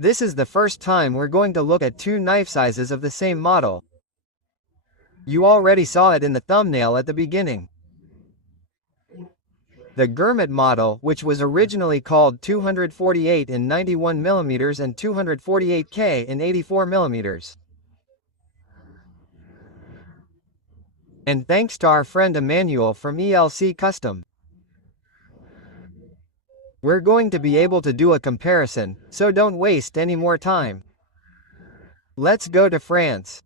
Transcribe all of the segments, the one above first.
This is the first time we're going to look at two knife sizes of the same model. You already saw it in the thumbnail at the beginning. The gourmet model, which was originally called 248 in 91mm and 248K in 84mm. And thanks to our friend Emmanuel from ELC Custom, we're going to be able to do a comparison, so don't waste any more time. Let's go to France.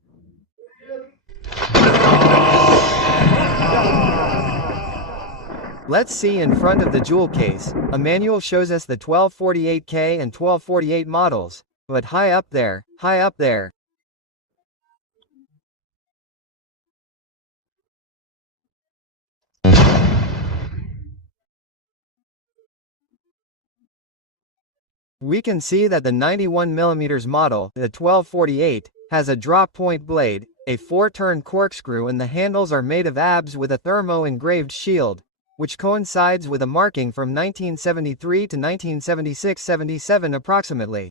Let's see in front of the jewel case. Emmanuel shows us the 1248K and 1248 models, but high up there, we can see that the 91mm model, the 1248, has a drop point blade, a 4-turn corkscrew, and the handles are made of ABS with a thermo-engraved shield, which coincides with a marking from 1973 to 1976-77 approximately.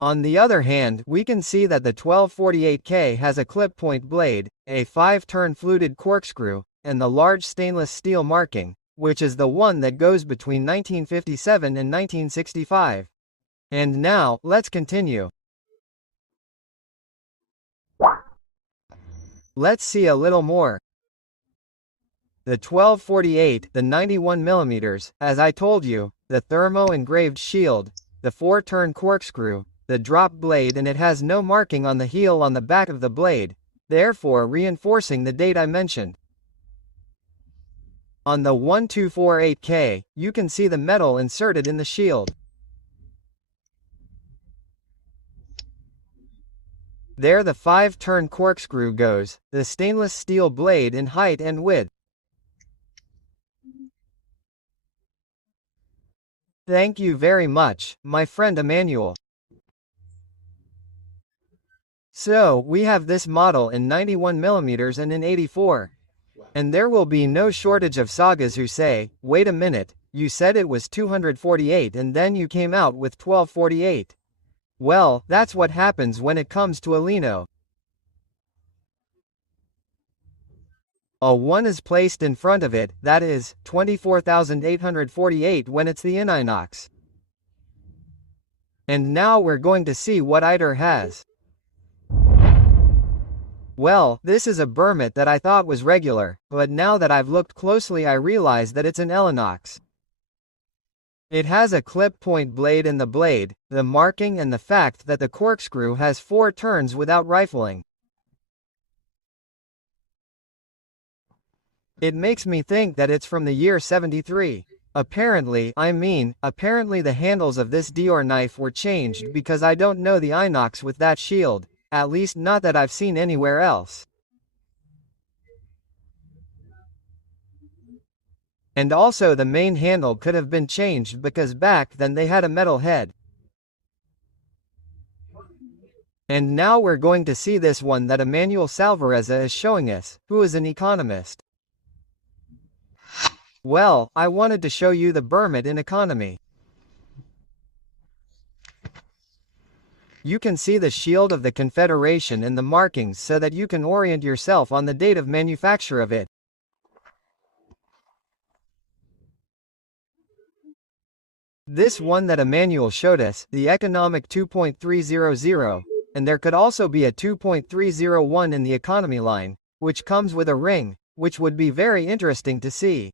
On the other hand, we can see that the 1248K has a clip point blade, a 5-turn fluted corkscrew, and the large stainless steel marking, which is the one that goes between 1957 and 1965. And now, let's continue. Let's see a little more. The 1248, the 91mm, as I told you, the thermo-engraved shield, the 4-turn corkscrew, the drop blade, and it has no marking on the heel on the back of the blade, therefore reinforcing the date I mentioned. On the 1248K, you can see the metal inserted in the shield. There the 5-turn corkscrew goes, the stainless steel blade in height and width. Thank you very much, my friend Emmanuel. So, we have this model in 91mm and in 84. And there will be no shortage of sagas who say, wait a minute, you said it was 248 and then you came out with 1248. Well, that's what happens when it comes to a lino. A 1 is placed in front of it, that is, 24,848 when it's the Victorinox. And now we're going to see what ITER has. Well, this is a Burmet that I thought was regular, but now that I've looked closely I realize that it's an Victorinox. It has a clip point blade in the blade, the marking, and the fact that the corkscrew has 4 turns without rifling. It makes me think that it's from the year 73. Apparently the handles of this Dior knife were changed because I don't know the Inox with that shield, at least not that I've seen anywhere else. And also the main handle could have been changed because back then they had a metal head. And now we're going to see this one that Emmanuel Salvarezza is showing us, who is an economist. Well, I wanted to show you the Burmet in economy. You can see the shield of the Confederation and the markings so that you can orient yourself on the date of manufacture of it. This one that Emmanuel showed us, the economic 2.300, and there could also be a 2.301 in the economy line, which comes with a ring, which would be very interesting to see.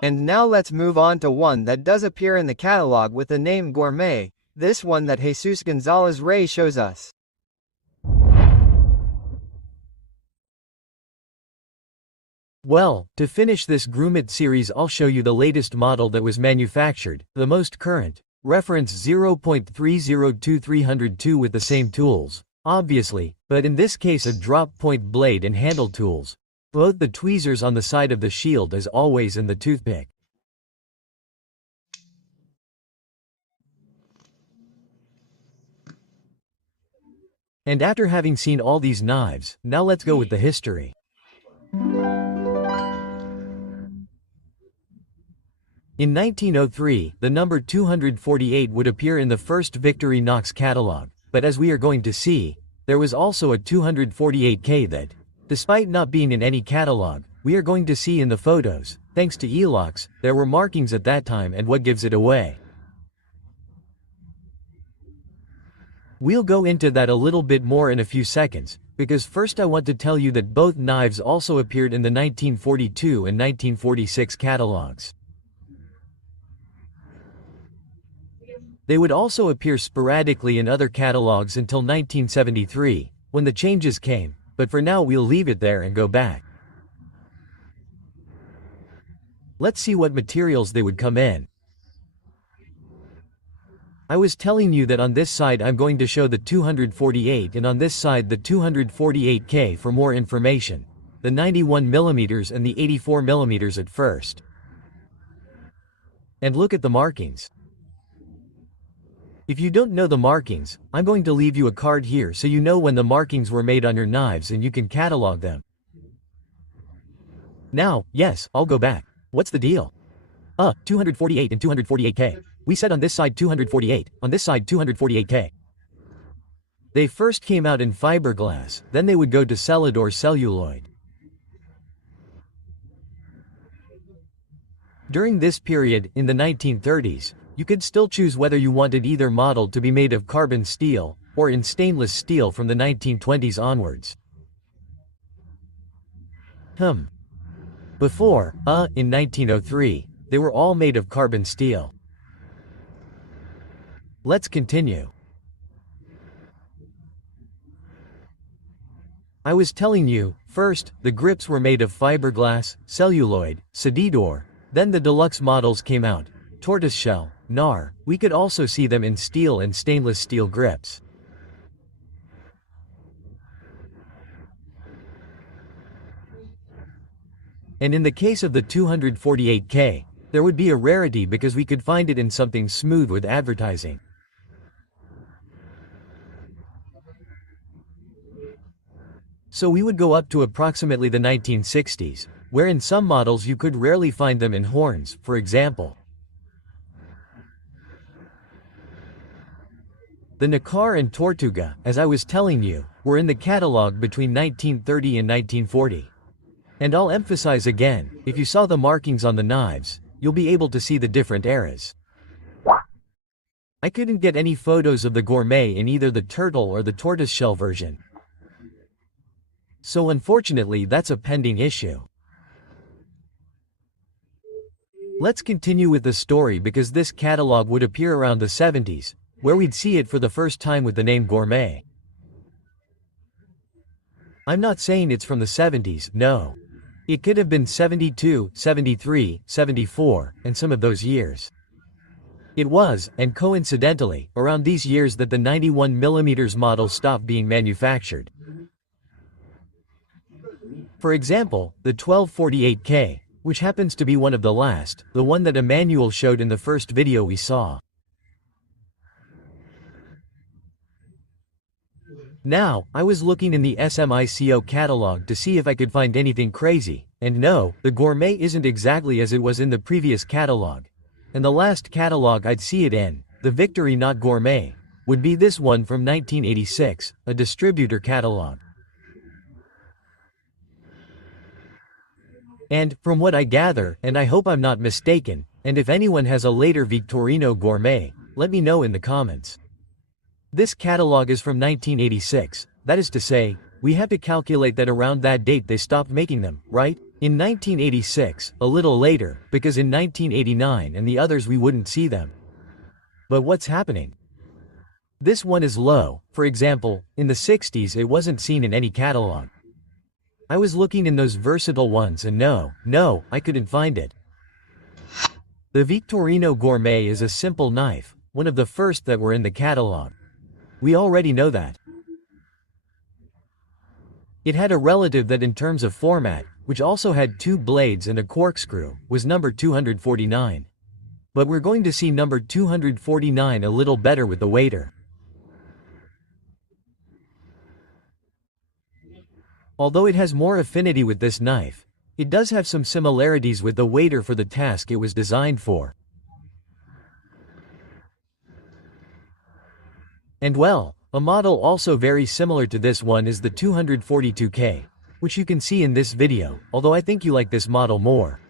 And now let's move on to one that does appear in the catalog with the name Gourmet, this one that Jesus Gonzalez Rey shows us. Well, to finish this gourmet series I'll show you the latest model that was manufactured, the most current, reference 0.302302 with the same tools, obviously, but in this case a drop point blade and handle tools. Both the tweezers on the side of the shield as always and the toothpick. And after having seen all these knives, now let's go with the history. In 1903, the number 248 would appear in the first Victorinox catalog, but as we are going to see, there was also a 248K that, despite not being in any catalog, we are going to see in the photos. Thanks to Elox, there were markings at that time, and what gives it away. We'll go into that a little bit more in a few seconds, because first I want to tell you that both knives also appeared in the 1942 and 1946 catalogs. They would also appear sporadically in other catalogs until 1973, when the changes came, but for now we'll leave it there and go back. Let's see what materials they would come in. I was telling you that on this side I'm going to show the 248 and on this side the 248K for more information, the 91mm and the 84mm at first. And look at the markings. If you don't know the markings, I'm going to leave you a card here so you know when the markings were made on your knives and you can catalog them. Now, yes, I'll go back. What's the deal? 248 and 248K. We said on this side 248, on this side 248K. They first came out in fiberglass, then they would go to cellulose or celluloid. During this period, in the 1930s, you could still choose whether you wanted either model to be made of carbon steel, or in stainless steel from the 1920s onwards. Before, in 1903, they were all made of carbon steel. Let's continue. I was telling you, first, the grips were made of fiberglass, celluloid, cedidor, then the deluxe models came out, tortoiseshell, NAR. We could also see them in steel and stainless steel grips. And in the case of the 248K, there would be a rarity because we could find it in something smooth with advertising. So we would go up to approximately the 1960s, where in some models you could rarely find them in horns, for example. The Nakar and Tortuga, as I was telling you, were in the catalog between 1930 and 1940. And I'll emphasize again, if you saw the markings on the knives, you'll be able to see the different eras. I couldn't get any photos of the gourmet in either the turtle or the tortoiseshell version. So unfortunately that's a pending issue. Let's continue with the story because this catalog would appear around the 70s, where we'd see it for the first time with the name gourmet. I'm not saying it's from the 70s, no. It could have been 72, 73, 74, and some of those years. It was, and coincidentally, around these years that the 91mm model stopped being manufactured. For example, the 1248K, which happens to be one of the last, the one that Emmanuel showed in the first video we saw. Now, I was looking in the SMICO catalog to see if I could find anything crazy, and no, the gourmet isn't exactly as it was in the previous catalog. And the last catalog I'd see it in, the Victorinox Gourmet, would be this one from 1986, a distributor catalog. And, from what I gather, and I hope I'm not mistaken, and if anyone has a later Victorinox Gourmet, let me know in the comments. This catalog is from 1986, that is to say, we have to calculate that around that date they stopped making them, right? In 1986, a little later, because in 1989 and the others we wouldn't see them. But what's happening? This one is low, for example, in the 60s it wasn't seen in any catalog. I was looking in those versatile ones and no, I couldn't find it. The Victorinox Gourmet is a simple knife, one of the first that were in the catalog. We already know that. It had a relative that in terms of format, which also had 2 blades and a corkscrew, was number 249. But we're going to see number 249 a little better with the waiter. Although it has more affinity with this knife, It does have some similarities with the waiter for the task it was designed for. And well, a model also very similar to this one is the 242K, which you can see in this video, although I think you like this model more.